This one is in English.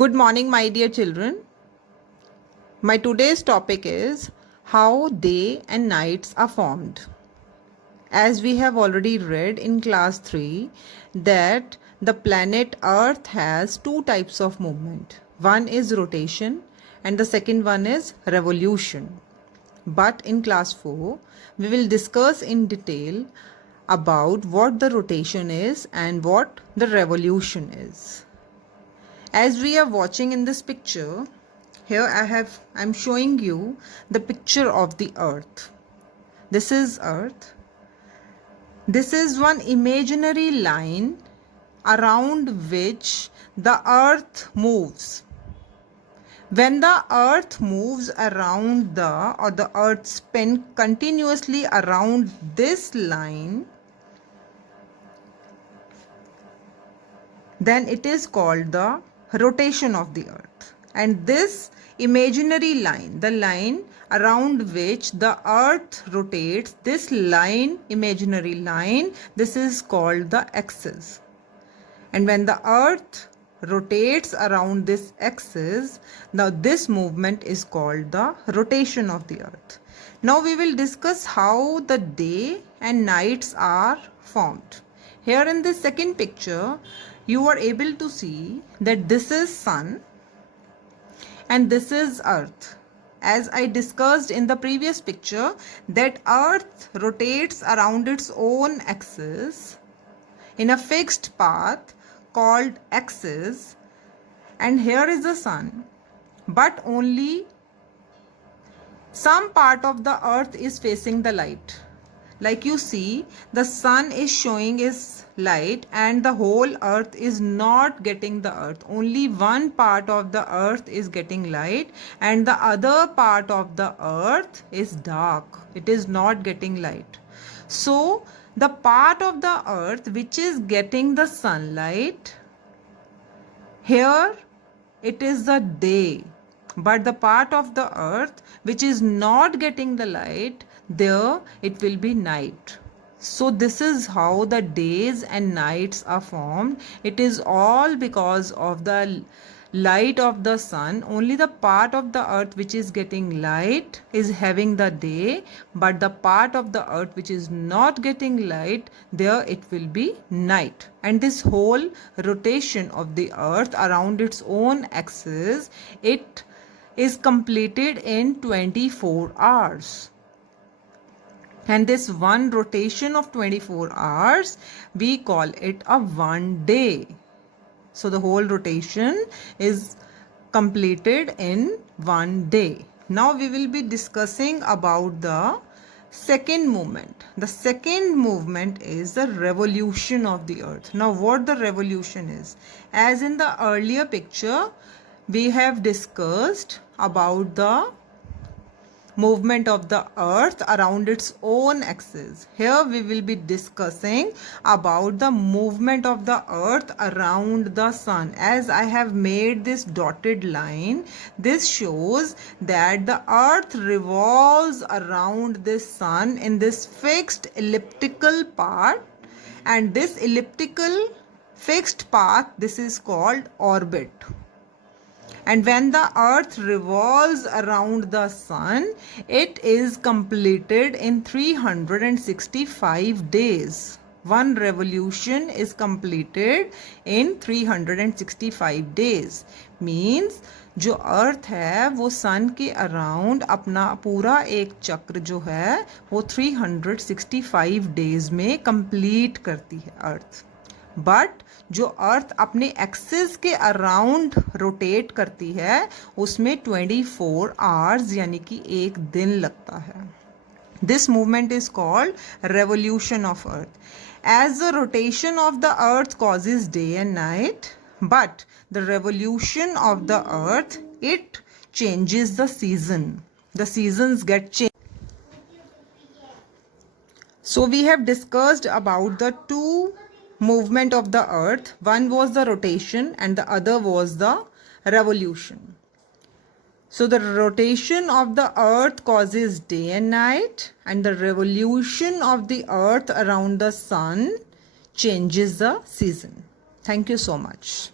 Good morning, my dear children. My today's topic is how day and nights are formed. As we have already read in class 3 that the planet Earth has two types of movement. One is rotation and the second one is revolution. But in class 4, we will discuss in detail about what the rotation is and what the revolution is. As we are watching in this picture, here I'm showing you the picture of the earth. This is earth. This is one imaginary line around which the earth moves. When the earth moves around the earth spins continuously around this line, then it is called the rotation of the earth. And this imaginary line, the line around which the earth rotates, this line, imaginary line, this is called the axis. And when the earth rotates around this axis, now this movement is called the rotation of the earth. Now we will discuss how the day and nights are formed. Here in this second picture, you are able to see that this is sun and this is earth. As I discussed in the previous picture, that earth rotates around its own axis in a fixed path called axis, and here is the sun, but only some part of the earth is facing the light. Like you see, the sun is showing its light and the whole earth is not getting the earth. Only one part of the earth is getting light and the other part of the earth is dark. It is not getting light. So the part of the earth which is getting the sunlight, here it is the day. But the part of the earth which is not getting the light, there it will be night. So this is how the days and nights are formed. It is all because of the light of the sun. Only the part of the earth which is getting light is having the day, but the part of the earth which is not getting light, there it will be night. And this whole rotation of the earth around its own axis, it is completed in 24 hours. And this one rotation of 24 hours, we call it a one day. So the whole rotation is completed in one day. Now we will be discussing about the second movement. The second movement is the revolution of the earth. Now what the revolution is? As in the earlier picture, we have discussed about the movement of the earth around its own axis. Here we will be discussing about the movement of the earth around the sun. As I have made this dotted line, this shows that the earth revolves around this sun in this fixed elliptical path, and this elliptical fixed path, this is called orbit. And when the earth revolves around the sun, it is completed in 365 days. One revolution is completed in 365 days. Means जो अर्थ है वो सन के around अपना पूरा एक चक्र जो है वो 365 डेज में कंप्लीट करती है अर्थ. बट जो अर्थ अपने एक्सिस के अराउंड रोटेट करती है उसमें 24 आवर्स यानी कि एक दिन लगता है. This movement is called revolution of earth. As the rotation of the earth causes day and night, but the revolution of the earth it changes the season. The seasons get change. So we have discussed about the two movement of the earth. One was the rotation and the other was the revolution. So the rotation of the earth causes day and night, and the revolution of the earth around the sun changes the season. Thank you so much.